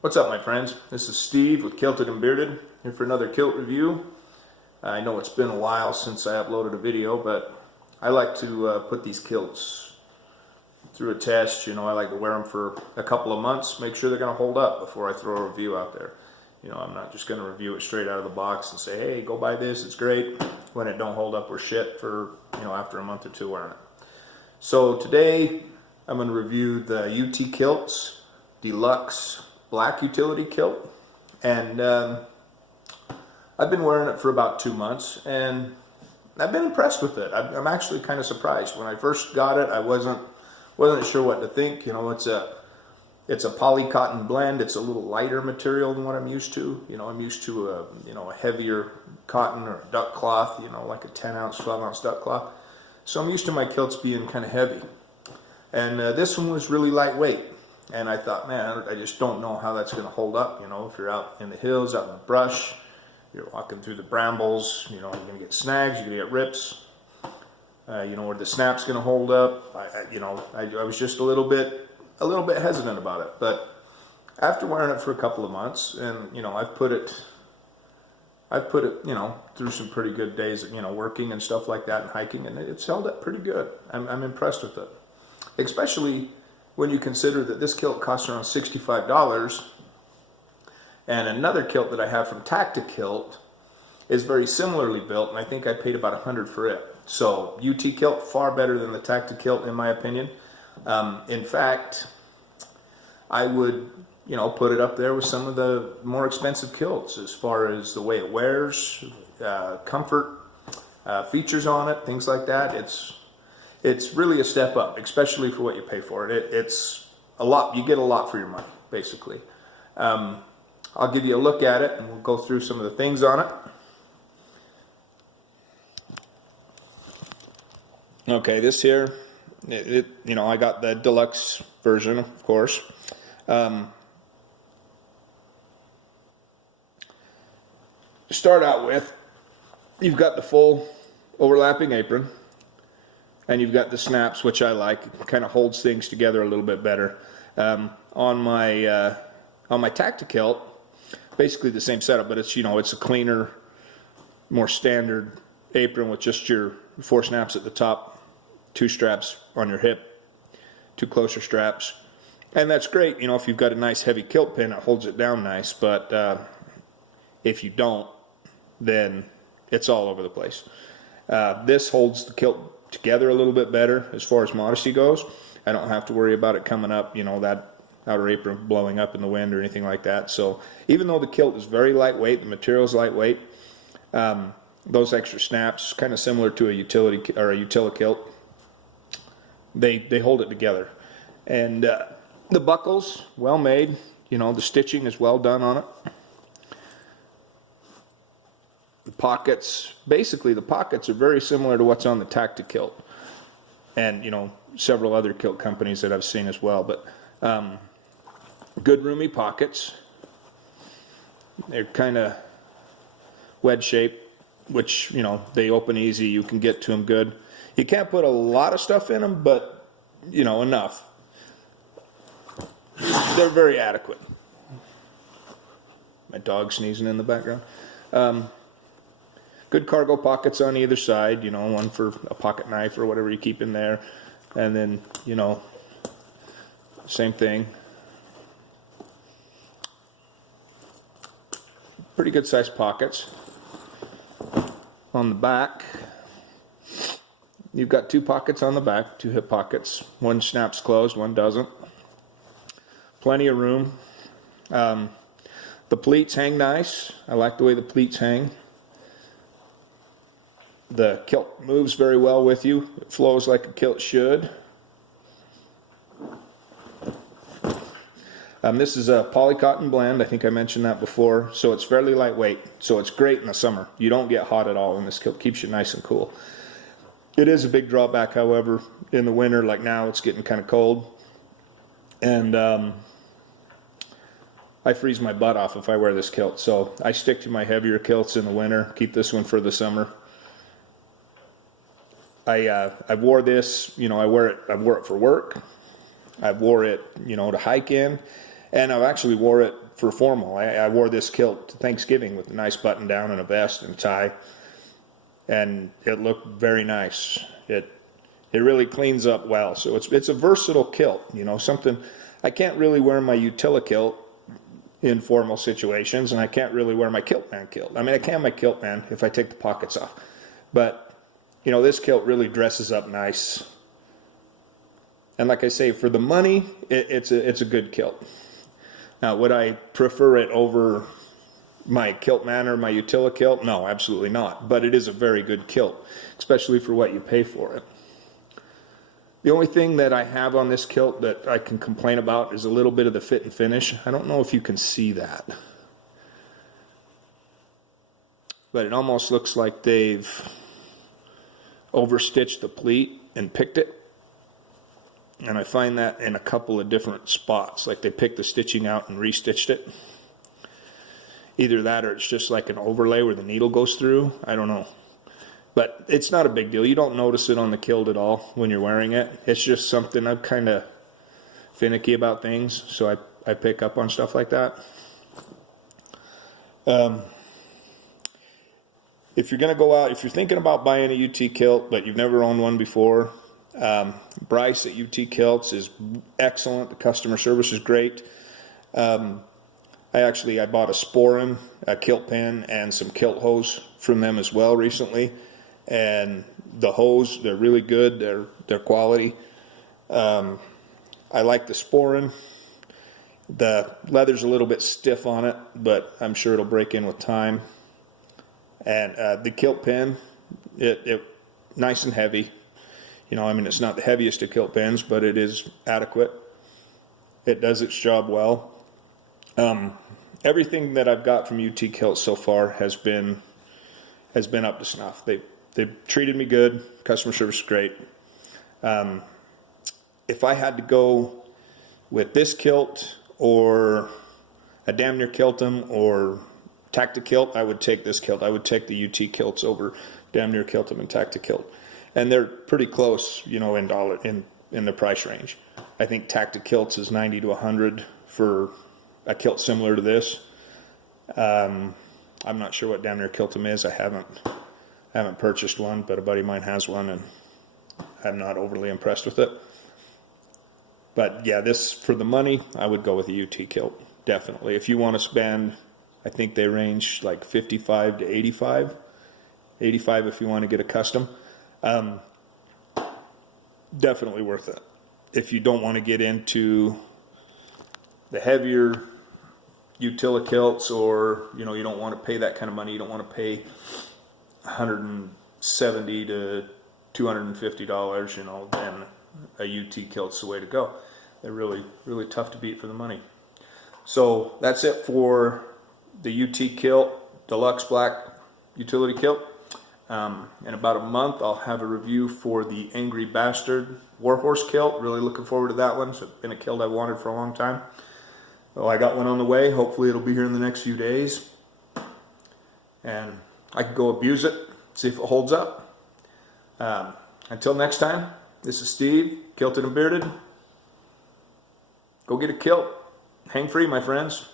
What's up, my friends? This is Steve with Kilted and Bearded, here for another kilt review. I know it's been a while since I uploaded a video, but I like to put these kilts through a test. You know, I like to wear them for a couple of months, make sure they're going to hold up before I throw a review out there. You know, I'm not just going to review it straight out of the box and say, hey, go buy this, it's great, when it don't hold up or shit for, you know, after a month or two wearing it. So today, I'm going to review the UT Kilts Deluxe black utility kilt, and I've been wearing it for about 2 months, and I've been impressed with it. I'm actually kind of surprised. When I first got it, I wasn't sure what to think. You know, it's a poly cotton blend. It's a little lighter material than what I'm used to. You know, I'm used to a heavier cotton or a duck cloth. You know, like a 10-ounce, 12-ounce duck cloth. So I'm used to my kilts being kind of heavy, and this one was really lightweight. And I thought, man, I just don't know how that's going to hold up. You know, if you're out in the hills, out in the brush, you're walking through the brambles, you know, you're going to get snags, you're going to get rips. You know, where the snap's going to hold up. I was just a little bit hesitant about it. But after wearing it for a couple of months, and you know, I've put it, you know, through some pretty good days, you know, working and stuff like that and hiking, and it's held up pretty good. I'm impressed with it, especially when you consider that this kilt costs around $65, and another kilt that I have from Kilt is very similarly built, and I think I paid about $100 for it. So UT Kilt, far better than the Kilt in my opinion. In fact, I would, you know, put it up there with some of the more expensive kilts as far as the way it wears, comfort, features on it, things like that. It's really a step up, especially for what you pay for it. It's a lot. You get a lot for your money, basically. I'll give you a look at it, and we'll go through some of the things on it. Okay, this here, you know, I got the deluxe version, of course. To start out with, you've got the full overlapping apron. And you've got the snaps, which I like. It kind of holds things together a little bit better. On my Kilt, basically the same setup, but it's, you know, it's a cleaner, more standard apron with just your 4 snaps at the top, 2 straps on your hip, 2 closer straps, and that's great. You know, if you've got a nice heavy kilt pin, it holds it down nice. But if you don't, then it's all over the place. This holds the kilt together a little bit better as far as modesty goes. I don't have to worry about it coming up, you know, that outer apron blowing up in the wind or anything like that. So even though the kilt is very lightweight, the material is lightweight, those extra snaps, kind of similar to a utility or a Utilikilt, they hold it together. And the buckles, well made. You know, the stitching is well done on it. The pockets, basically the pockets are very similar to what's on the Kilt, and you know, several other kilt companies that I've seen as well. But good roomy pockets. They're kind of wedge shaped, which, you know, they open easy. You can get to them good. You can't put a lot of stuff in them, but you know, enough. They're very adequate. My dog sneezing in the background. Good cargo pockets on either side, you know, one for a pocket knife or whatever you keep in there. And then, you know, same thing. Pretty good sized pockets. On the back, you've got 2 pockets on the back, 2 hip pockets. One snaps closed, one doesn't. Plenty of room. The pleats hang nice. I like the way the pleats hang. The kilt moves very well with you. It flows like a kilt should. This is a poly cotton blend. I think I mentioned that before. So it's fairly lightweight. So it's great in the summer. You don't get hot at all, and this kilt keeps you nice and cool. It is a big drawback, however, in the winter. Like now, it's getting kind of cold, and I freeze my butt off if I wear this kilt. So I stick to my heavier kilts in the winter. Keep this one for the summer. I wore this, you know, I wore it for work. I wore it, you know, to hike in, And I've actually wore it for formal. I wore this kilt to Thanksgiving with a nice button down and a vest and tie, and it looked very nice. It really cleans up well. So it's a versatile kilt, you know, something. I can't really wear my utility kilt in formal situations, and I can't really wear my kilt man kilt. I mean, I can my kilt man if I take the pockets off, but you know, this kilt really dresses up nice. And like I say, for the money, it's a good kilt. Now, would I prefer it over my kilt man or my utility kilt? No, absolutely not. But it is a very good kilt, especially for what you pay for it. The only thing that I have on this kilt that I can complain about is a little bit of the fit and finish. I don't know if you can see that, but it almost looks like they've overstitched the pleat and picked it. And I find that in a couple of different spots, like they picked the stitching out and restitched it. Either that or it's just like an overlay where the needle goes through. I don't know. But it's not a big deal. You don't notice it on the kilt at all when you're wearing it. It's just something I'm kind of finicky about things, so I pick up on stuff like that. If you're going to go out, if you're thinking about buying a UT kilt, but you've never owned one before, Bryce at UT Kilts is excellent. The customer service is great. I bought a sporin, a kilt pen, and some kilt hose from them as well recently. And the hose, they're really good. They're quality. I like the sporin. The leather's a little bit stiff on it, but I'm sure it'll break in with time. And the kilt pen, it nice and heavy. You know, I mean, it's not the heaviest of kilt pens, but it is adequate. It does its job well. Everything that I've got from UT Kilts so far has been up to snuff. They've treated me good. Customer service is great. If I had to go with this kilt or a damn near Kiltum or Tactikilt, I would take this kilt. I would take the UT Kilts over damn near Kiltum and Tactikilt. And they're pretty close, you know, in the price range. I think Tactikilts is $90 to $100 for a kilt similar to this. I'm not sure what damn near Kiltum is. I haven't purchased one, but a buddy of mine has one, and I'm not overly impressed with it. But yeah, this, for the money, I would go with a UT kilt, definitely. If you want to spend, I think they range like $55 to $85. $85 if you want to get a custom. Definitely worth it. If you don't want to get into the heavier utility kilts, or you know, you don't want to pay that kind of money, you don't want to pay $170 to $250, you know, then a UT kilt's the way to go. They're really tough to beat for the money. So that's it for the UT Kilt Deluxe Black Utility Kilt. In about a month, I'll have a review for the Angry Bastard Warhorse Kilt. Really looking forward to that one. It's been a kilt I've wanted for a long time. So I got one on the way. Hopefully it'll be here in the next few days. And I can go abuse it, see if it holds up. Until next time, this is Steve, Kilted and Bearded. Go get a kilt. Hang free, my friends.